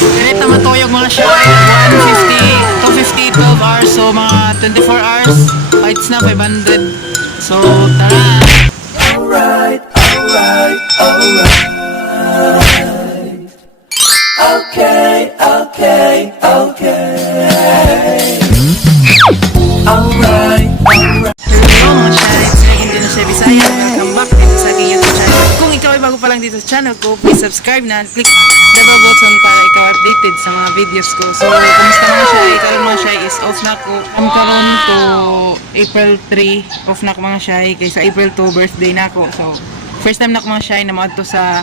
Ganit na matuyog mga siya. 150, 250, 12 hours. So mga 24 hours. It's na 500. So tara. Alright, alright, alright. Okay, okay, okay. Alright, alright. Hello mga siya. It's Megan din na siya Bisaya. Welcome back dito sa aking YouTube channel. Kung ikaw ay bago pa lang dito sa channel ko, please subscribe na and click the bell button para ikaw updated sa mga videos ko. So, kumusta mga siya? Karon mga siya is off na ko. Ang karon to April 3, off na ko mga siya. Kaysa April 2, birthday na ko. So, first time na ko mga siya na maadto sa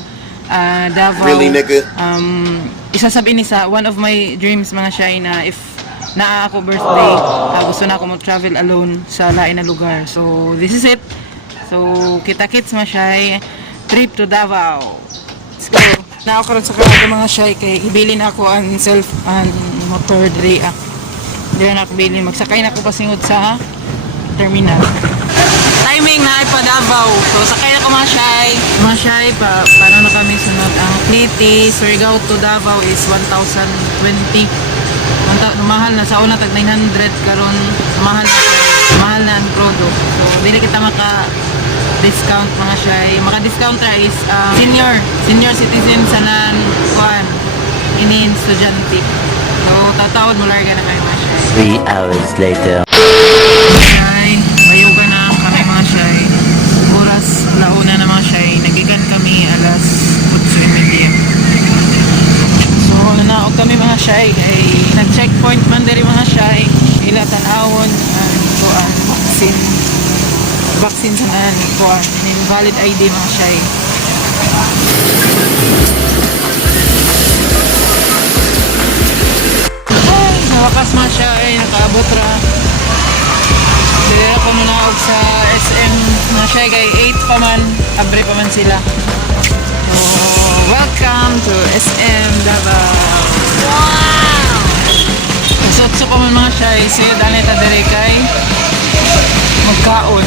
Davao. Really, nigga? Isa sabi ni sa one of my dreams mga siya na if naa ako birthday, gusto na ako mag-travel alone sa lain na lugar. So, this is it. So, kita-kits mga siya, trip to Davao. Let's go. Na ako rin sa karado mga siya, kay ibilin ako ang self and motor dre. Dre na ako bilin. Magsakay na ako pasingod sa terminal. Timing na ay pa Davao. So, sakay na ako mga siya. Mga siya, paano na kami sunod? Ang Liti, Surigao to Davao is 1,020. Mahal na sa una tag 900 karon mahal na ang product. So dili kita maka discount mga siya. Maka discount is senior citizen sa nan kuan ini estudyante. So tatawad mo larga na kayo mga siya. 3 hours later. Ay, mayo ka na kami mga siya. Oras launa na mga siya. Nagikan kami alas 8:30. So nanaog kami mga siya ay nag-checkpoint man diri mga siya ila tan-awon ang kuan vaccine sa nan kuan valid ID mga siya. Ay, nawakas mga siya nakaabot ra. Dili ako nanaog sa SM mga siya kay 8 pa man abre pa man sila. So welcome to SM Davao. Wow! Sutso pa man mga siya, siya dali ta diri kay magkaon.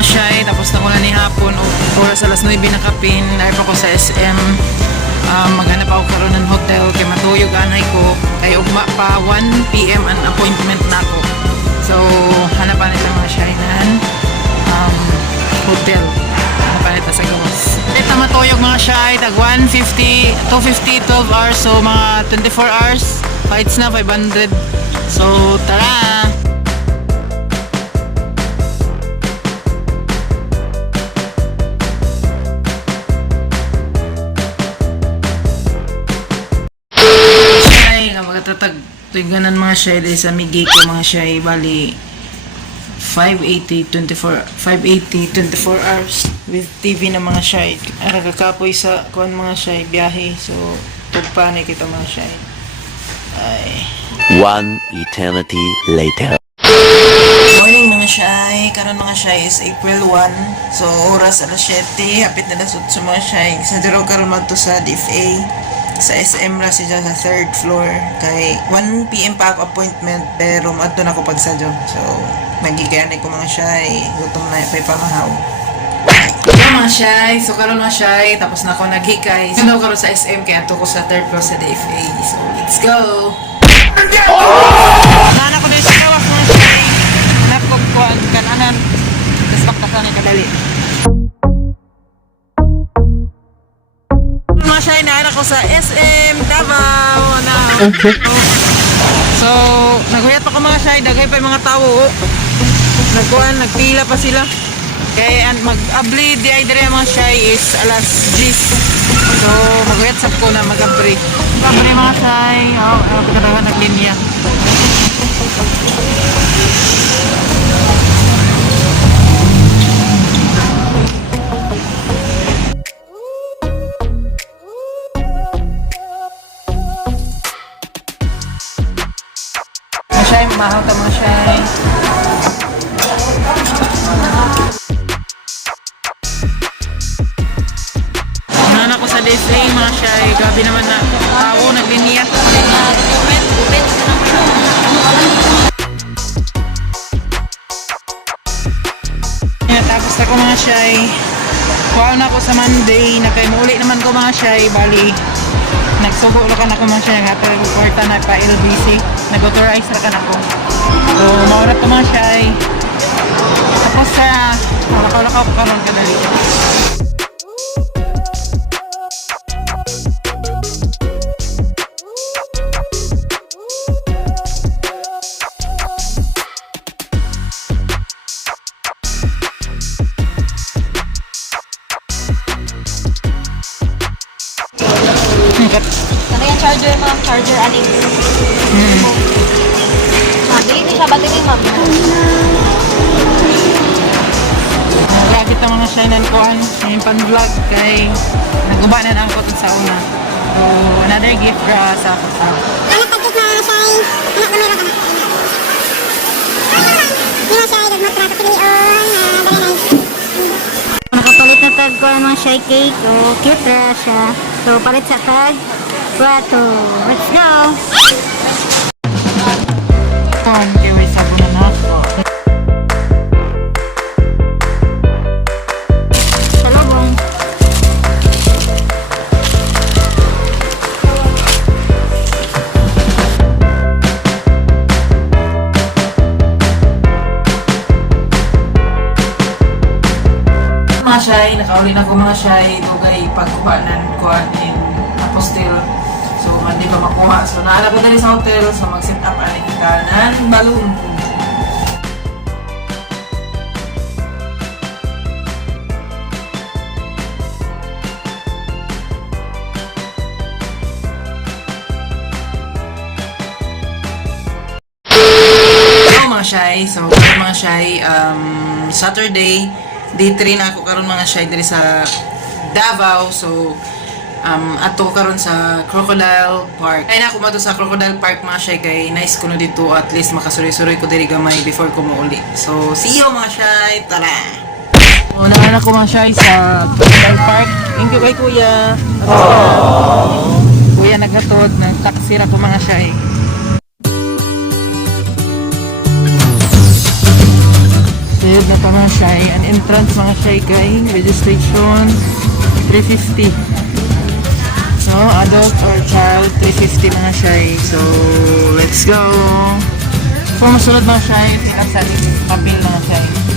Siya tapos na ko na ni hapon oras alas 9 na kapin, narip ako sa SM. Maghanap ako karon ng hotel kay matuyog anay ko kay ugma pa 1 PM ang appointment nako. So hanapan nila mga shainan hotel. Hanapan nila sa gawas. Ito matuyog mga shay tag 150, 250, 12 hours. So mga 24 hours. It's na 500. So tara. Tatag tuiganan mga siya sa migi ko mga siya bali 580 24 hours with TV na mga siya ara kakapoy sa kuan mga siya biyahe. So tugpanay kita mga siya ay 1 eternity later. morning mga siya. Karon mga siya is April 1. So oras alas 7 hapit na dasot sa mga siya sa diro karon madto sa DFA sa SM ra siya sa 3rd floor kay 1 PM pa ako appointment pero madto na ako pagsadyo. So magigayanay ko mga shy gutom na pay pamahaw. So mga shy, so karon mga shy tapos na ako naghikay. Sunod karon sa SM kay ato ko sa 3rd floor sa DFA. So let's go. Nana ko dito sa kawas mga shy. Hanap ko kuan kananan. Tapos baktasan ni kadali. Masya inaara ko sa SM Davao na. So naguyat pa ko mga shy, dagay pa yung mga tao. Nagkuhan, nagpila pa sila. Kaya mag-abli di ay dire mga shy is alas 10. So maguyat sab ko na mag-abri. Mag-abri mga shy, pagkatawa naglinya. Mahaw ta mga shy. Nana ko sa DFA day mga shy. Grabe naman na tao, nagliniya. Tapos ako mga shy. Kuha na ako sa Monday. Nakaimuli naman ko mga shy. Bali, nagsugo na ka na ko mga shy. Nga pero kwarta na pa LBC. Nag-authorize na ka na ko. So, mauna to mga shy. Tapos sa lakaw-lakaw ko karon kadali. Ano yung charger, ma'am? Charger aning. Sabi, hindi siya battery, ma'am. Kaya kita mga shy nan kuhan. Yung pan-vlog kay nagubanan ang koton sa una. So, another gift ra sa ako sa Anak pagkit mga shy, anak na meron ka na. Hindi na shy, nagmatra ko pilion, dali na. Nakapalit na tag ko ang mga shy cake, o cute ra siya. So, palit sa tag, plato. Let's go! kuhan. Kaya may sabon na ako. Salubong. Mga shy, nakauli na ko mga shy. Dugay pagkuha ng kuhan in apostil. So, hindi pa makuha. So, naala ko dali sa hotel. So, mag-set up aning kanan balloon. Hello mga shy. So, mga shy, Saturday, day 3 na ako karon mga shy diri sa Davao. So, ato karon sa Crocodile Park. Ay na ako mato sa Crocodile Park mga shy kay nice ko no dito at least makasuroy-suroy ko diri gamay before ko mauli. So, see you mga shy. Tara! Unahan ako mga shy sa Crocodile Park. Thank you kay Kuya. Kuya nagatod ng taxi ra ko mga shy. Sayod na pa mga shy. An entrance mga shy kay registration 350. So, adult or child 350 mga shy. So, let's go! So, masunod mga shy. Sila sa tabil mga shy.